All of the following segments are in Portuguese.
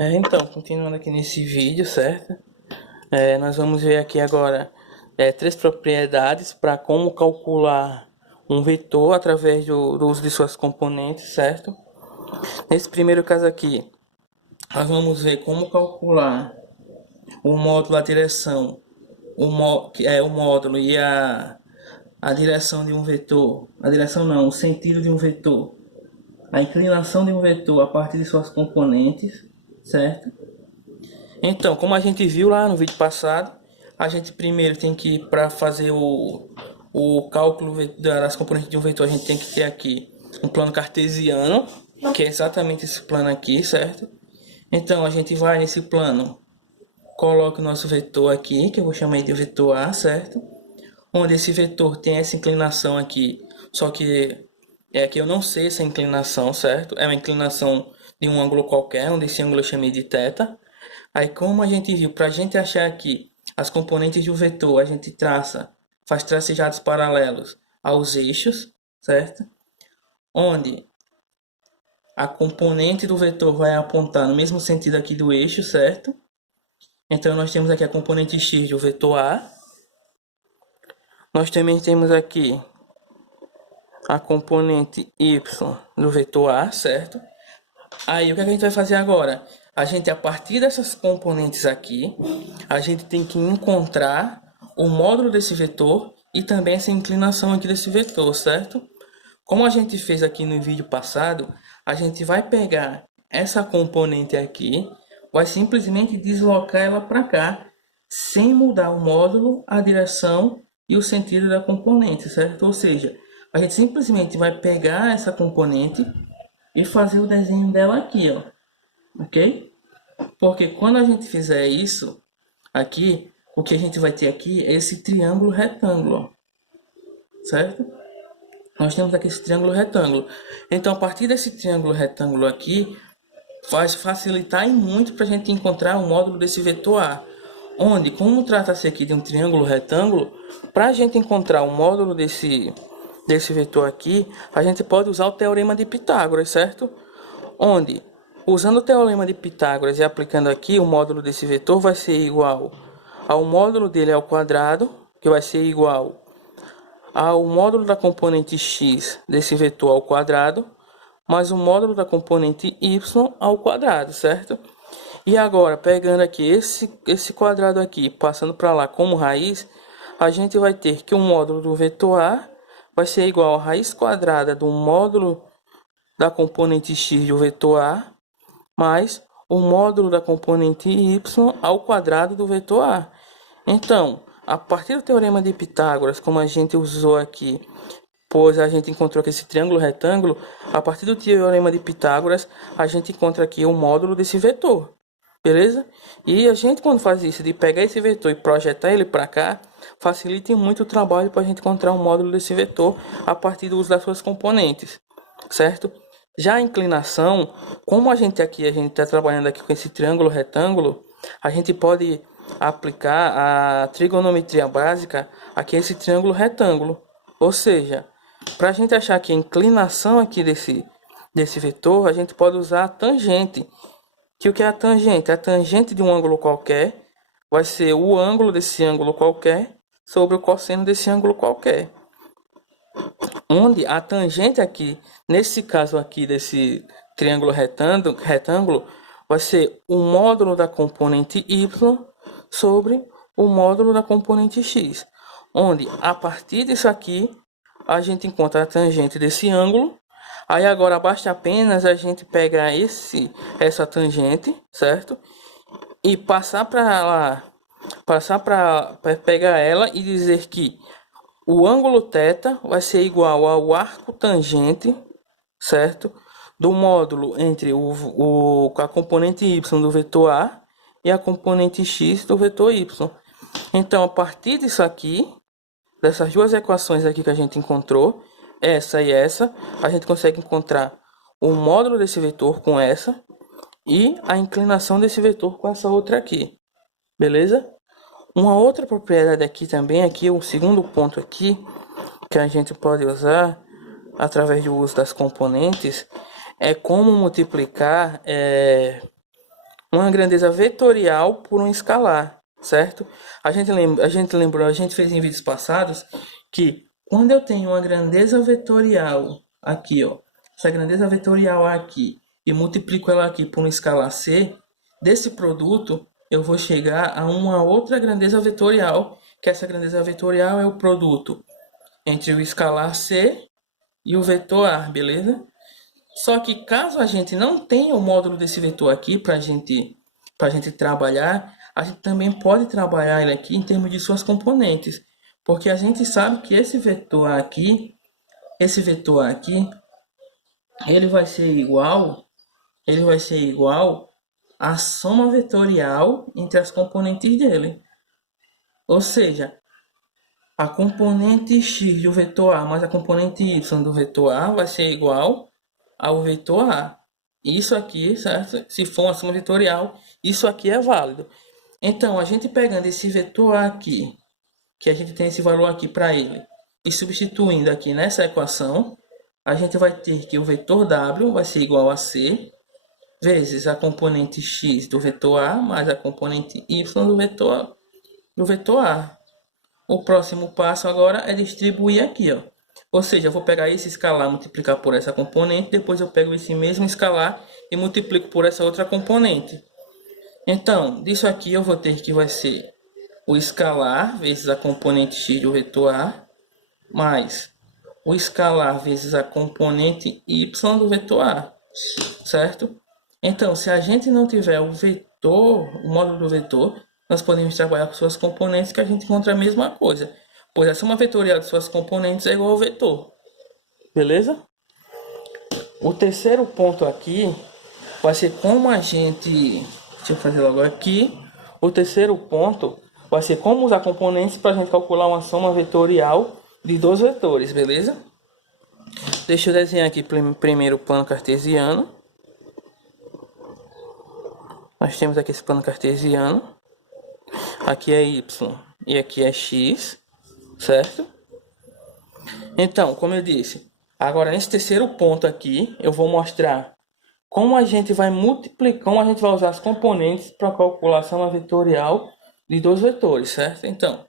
Então, continuando aqui nesse vídeo, certo? Nós vamos ver aqui agora três propriedades para como calcular um vetor através do uso de suas componentes, certo? Nesse primeiro caso aqui, nós vamos ver como calcular o módulo, a direção, que é o módulo e a direção de um vetor. A direção não, o sentido de um vetor. A inclinação de um vetor a partir de suas componentes, certo? Então, como a gente viu lá no vídeo passado, a gente primeiro tem que, para fazer o cálculo das componentes de um vetor, a gente tem que ter aqui um plano cartesiano, que é exatamente esse plano aqui, certo? Então, a gente vai nesse plano, coloca o nosso vetor aqui, que eu vou chamar de vetor A, certo? Onde esse vetor tem essa inclinação aqui, só que que eu não sei essa inclinação, certo? É uma inclinação de um ângulo qualquer, onde esse ângulo eu chamei de θ. Aí, como a gente viu, para a gente achar aqui as componentes do vetor, a gente faz tracejados paralelos aos eixos, certo? Onde a componente do vetor vai apontar no mesmo sentido aqui do eixo, certo? Então, nós temos aqui a componente x do vetor A. Nós também temos aqui a componente y do vetor A, certo? Aí, o que a gente vai fazer agora? A partir dessas componentes aqui, a gente tem que encontrar o módulo desse vetor e também essa inclinação aqui desse vetor, certo? Como a gente fez aqui no vídeo passado, a gente vai pegar essa componente aqui, vai simplesmente deslocar ela para cá, sem mudar o módulo, a direção e o sentido da componente, certo? Ou seja, a gente simplesmente vai pegar essa componente e fazer o desenho dela aqui, ó, ok? Porque quando a gente fizer isso aqui, o que a gente vai ter aqui é esse triângulo retângulo, ó, certo? Nós temos aqui esse triângulo retângulo. Então, a partir desse triângulo retângulo aqui, vai facilitar e muito para a gente encontrar o módulo desse vetor A. Onde, como trata-se aqui de um triângulo retângulo, para a gente encontrar o módulo desse vetor aqui, a gente pode usar o teorema de Pitágoras, certo? Onde, usando o teorema de Pitágoras e aplicando aqui, o módulo desse vetor vai ser igual ao módulo dele ao quadrado, que vai ser igual ao módulo da componente x desse vetor ao quadrado, mais o módulo da componente y ao quadrado, certo? E agora, pegando aqui esse quadrado aqui, passando para lá como raiz, a gente vai ter que o módulo do vetor A vai ser igual a raiz quadrada do módulo da componente x do vetor A, mais o módulo da componente y ao quadrado do vetor A. Então, a partir do teorema de Pitágoras, como a gente usou aqui, pois a gente encontrou que esse triângulo retângulo, a partir do teorema de Pitágoras, a gente encontra aqui o módulo desse vetor, beleza? E a gente, quando faz isso, de pegar esse vetor e projetar ele para cá, facilita muito o trabalho para a gente encontrar o módulo desse vetor a partir do uso das suas componentes, certo? Já a inclinação, como a gente está trabalhando aqui com esse triângulo retângulo, a gente pode aplicar a trigonometria básica aqui a esse triângulo retângulo. Ou seja, para a gente achar aqui a inclinação aqui desse vetor, a gente pode usar a tangente. Que o que é a tangente? A tangente de um ângulo qualquer vai ser o ângulo desse ângulo qualquer sobre o cosseno desse ângulo qualquer. Onde a tangente aqui, nesse caso aqui desse triângulo retângulo, vai ser o módulo da componente y sobre o módulo da componente x. Onde, a partir disso aqui, a gente encontra a tangente desse ângulo. Aí agora basta apenas a gente pegar essa tangente, certo? E passar para lá, passar para pegar ela e dizer que o ângulo θ vai ser igual ao arco tangente, certo? Do módulo entre a componente y do vetor A e a componente x do vetor y. Então, a partir disso aqui, dessas duas equações aqui que a gente encontrou, essa e essa, a gente consegue encontrar o módulo desse vetor com essa e a inclinação desse vetor com essa outra aqui, beleza? Uma outra propriedade aqui também, aqui o segundo ponto aqui, que a gente pode usar através do uso das componentes, é como multiplicar uma grandeza vetorial por um escalar, certo? A gente lembrou, a gente fez em vídeos passados que quando eu tenho uma grandeza vetorial aqui, ó, essa grandeza vetorial aqui, e multiplico ela aqui por um escalar C, desse produto eu vou chegar a uma outra grandeza vetorial, que essa grandeza vetorial é o produto entre o escalar C e o vetor A, beleza? Só que caso a gente não tenha o módulo desse vetor aqui para gente trabalhar, a gente também pode trabalhar ele aqui em termos de suas componentes. Porque a gente sabe que esse vetor aqui, ele vai ser igual à soma vetorial entre as componentes dele. Ou seja, a componente x do vetor A mais a componente y do vetor A vai ser igual ao vetor A. Isso aqui, certo? Se for uma soma vetorial, isso aqui é válido. Então, a gente pegando esse vetor A aqui, que a gente tem esse valor aqui para ele, e substituindo aqui nessa equação, a gente vai ter que o vetor W vai ser igual a C vezes a componente x do vetor A mais a componente y do vetor A. O próximo passo agora é distribuir aqui, ó. Ou seja, eu vou pegar esse escalar, multiplicar por essa componente, depois eu pego esse mesmo escalar e multiplico por essa outra componente. Então, disso aqui eu vou ter que vai ser o escalar vezes a componente x do vetor A, mais o escalar vezes a componente y do vetor A, certo? Então, se a gente não tiver o vetor, o módulo do vetor, nós podemos trabalhar com suas componentes que a gente encontra a mesma coisa, pois a soma vetorial de suas componentes é igual ao vetor. Beleza? O terceiro ponto aqui vai ser como a gente... Deixa eu fazer logo aqui. O terceiro ponto vai ser como usar componentes para a gente calcular uma soma vetorial de dois vetores, beleza? Deixa eu desenhar aqui primeiro o plano cartesiano. Nós temos aqui esse plano cartesiano. Aqui é y e aqui é x, certo? Então, como eu disse, agora nesse terceiro ponto aqui, eu vou mostrar como a gente vai multiplicar, como a gente vai usar as componentes para calcular a soma vetorial de dois vetores, certo? Então,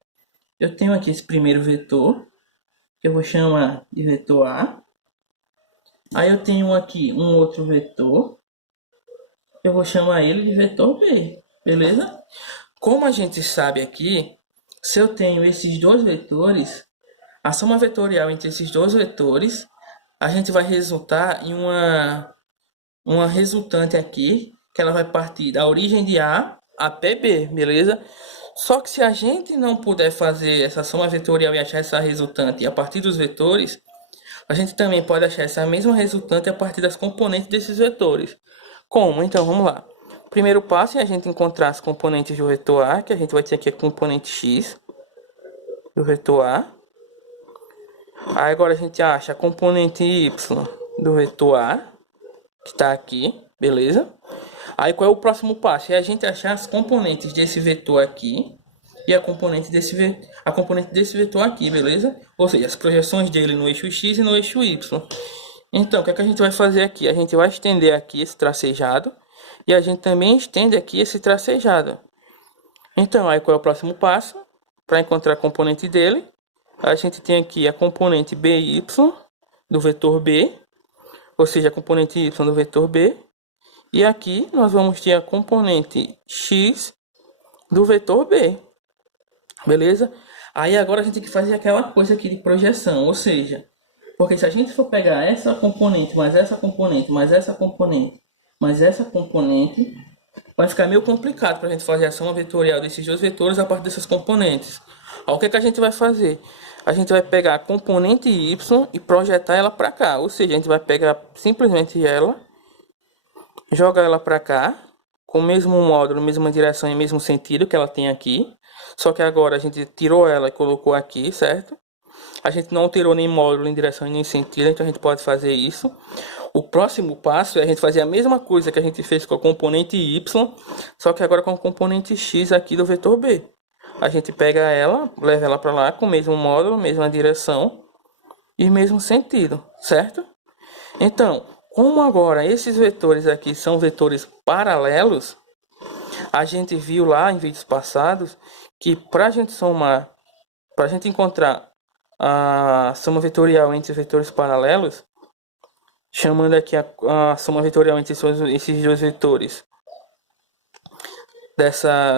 eu tenho aqui esse primeiro vetor, que eu vou chamar de vetor A. Aí eu tenho aqui um outro vetor, eu vou chamar ele de vetor B, beleza? Como a gente sabe aqui, se eu tenho esses dois vetores, a soma vetorial entre esses dois vetores, a gente vai resultar em uma resultante aqui, que ela vai partir da origem de A até B, beleza? Só que se a gente não puder fazer essa soma vetorial e achar essa resultante a partir dos vetores, a gente também pode achar essa mesma resultante a partir das componentes desses vetores. Como? Então, vamos lá. O primeiro passo é a gente encontrar as componentes do vetor A, que a gente vai ter aqui a componente x do vetor A. Aí agora a gente acha a componente y do vetor A, que está aqui, beleza? Aí qual é o próximo passo? É a gente achar as componentes desse vetor aqui e a componente desse vetor aqui, beleza? Ou seja, as projeções dele no eixo x e no eixo y. Então, o que é que a gente vai fazer aqui? A gente vai estender aqui esse tracejado e a gente também estende aqui esse tracejado. Então, aí qual é o próximo passo? Para encontrar a componente dele, a gente tem aqui a componente by do vetor B, ou seja, a componente y do vetor B. E aqui nós vamos ter a componente x do vetor B. Beleza? Aí agora a gente tem que fazer aquela coisa aqui de projeção, ou seja, porque se a gente for pegar essa componente, mais essa componente, mais essa componente, mais essa componente, vai ficar meio complicado para a gente fazer a soma vetorial desses dois vetores a partir dessas componentes. Aí, o que é que a gente vai fazer? A gente vai pegar a componente y e projetar ela para cá, ou seja, a gente vai pegar simplesmente ela, jogar ela para cá, com o mesmo módulo, mesma direção e mesmo sentido que ela tem aqui, só que agora a gente tirou ela e colocou aqui, certo? A gente não alterou nem módulo, nem direção, nem sentido, então a gente pode fazer isso. O próximo passo é a gente fazer a mesma coisa que a gente fez com a componente y, só que agora com a componente x aqui do vetor B. A gente pega ela, leva ela para lá com o mesmo módulo, mesma direção e mesmo sentido, certo? Então, como agora esses vetores aqui são vetores paralelos, A gente viu lá em vídeos passados que para a gente somar, para a gente encontrar a soma vetorial entre vetores paralelos, chamando aqui a soma vetorial entre esses dois vetores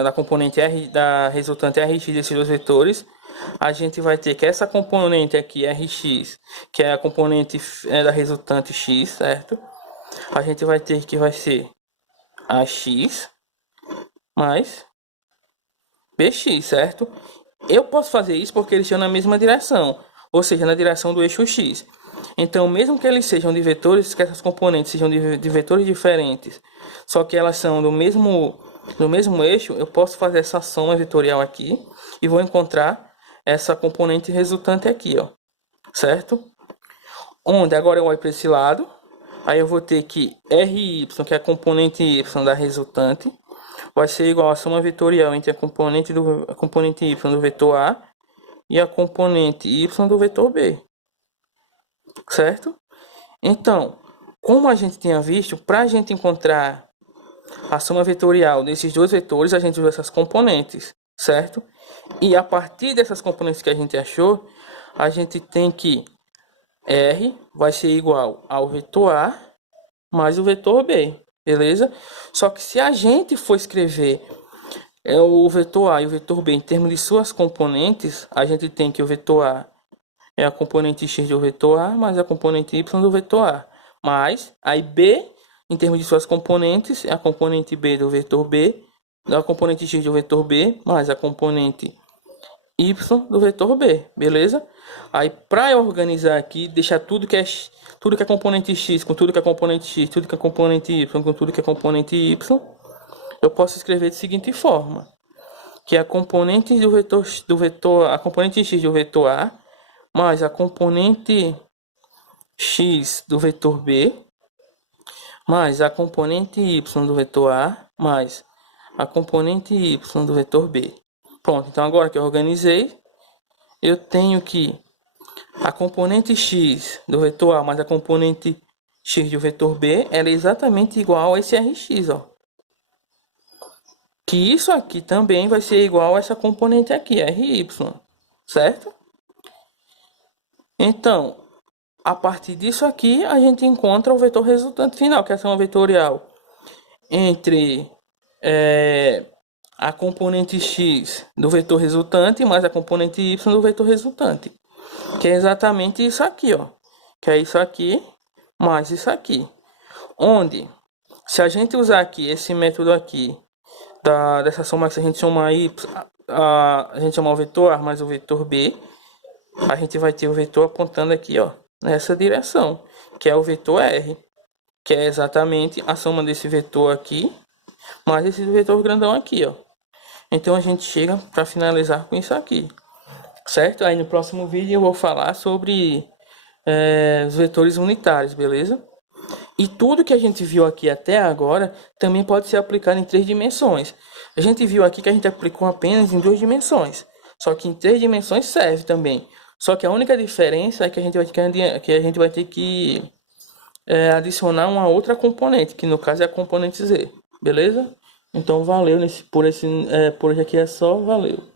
da componente R, da resultante Rx desses dois vetores, a gente vai ter que essa componente aqui, Rx, que é a componente da resultante x, certo? A gente vai ter que vai ser ax mais bx, certo? Eu posso fazer isso porque eles estão na mesma direção, ou seja, na direção do eixo x. Então, mesmo que eles sejam de vetores, que essas componentes sejam de vetores diferentes, só que elas são do mesmo eixo, eu posso fazer essa soma vetorial aqui e vou encontrar essa componente resultante aqui, ó, certo? Onde agora eu olho para esse lado, aí eu vou ter que RY, que é a componente Y da resultante, vai ser igual a soma vetorial entre a componente Y do vetor A e a componente Y do vetor B, certo? Então, como a gente tinha visto, para a gente encontrar a soma vetorial desses dois vetores, a gente viu essas componentes, certo? E a partir dessas componentes que a gente achou, a gente tem que R vai ser igual ao vetor A mais o vetor B, beleza? Só que se a gente for escrever o vetor A e o vetor B em termos de suas componentes, a gente tem que o vetor A é a componente x do vetor A mais a componente y do vetor A, mais aí B, em termos de suas componentes, é a componente B do vetor B, da componente x do vetor B, mais a componente y do vetor B, beleza? Aí para eu organizar aqui, deixar tudo que é componente x com tudo que é componente x, tudo que é componente y com tudo que é componente y, eu posso escrever da seguinte forma, que a componente do vetor, a componente x do vetor A mais a componente x do vetor B mais a componente y do vetor A mais a componente y do vetor B. Pronto, então agora que eu organizei, eu tenho que a componente x do vetor A mais a componente x do vetor B ela é exatamente igual a esse Rx, ó. Que isso aqui também vai ser igual a essa componente aqui, Ry, certo? Então, a partir disso aqui, a gente encontra o vetor resultante final, que é a soma vetorial entre a componente x do vetor resultante mais a componente y do vetor resultante, que é exatamente isso aqui, ó, que é isso aqui mais isso aqui, onde se a gente usar aqui esse método aqui dessa soma, que se a gente somar y, a gente chamar o vetor A mais o vetor B, a gente vai ter o vetor apontando aqui, ó, nessa direção, que é o vetor R, que é exatamente a soma desse vetor aqui mais esse vetor grandão aqui, ó. Então a gente chega para finalizar com isso aqui, certo? Aí no próximo vídeo eu vou falar sobre os vetores unitários, beleza? E tudo que a gente viu aqui até agora também pode ser aplicado em 3 dimensões. A gente viu aqui que a gente aplicou apenas em 2 dimensões, só que em 3 dimensões serve também. Só que a única diferença é que a gente vai ter que adicionar uma outra componente, que no caso é a componente Z, beleza? Então valeu por hoje aqui é só, valeu.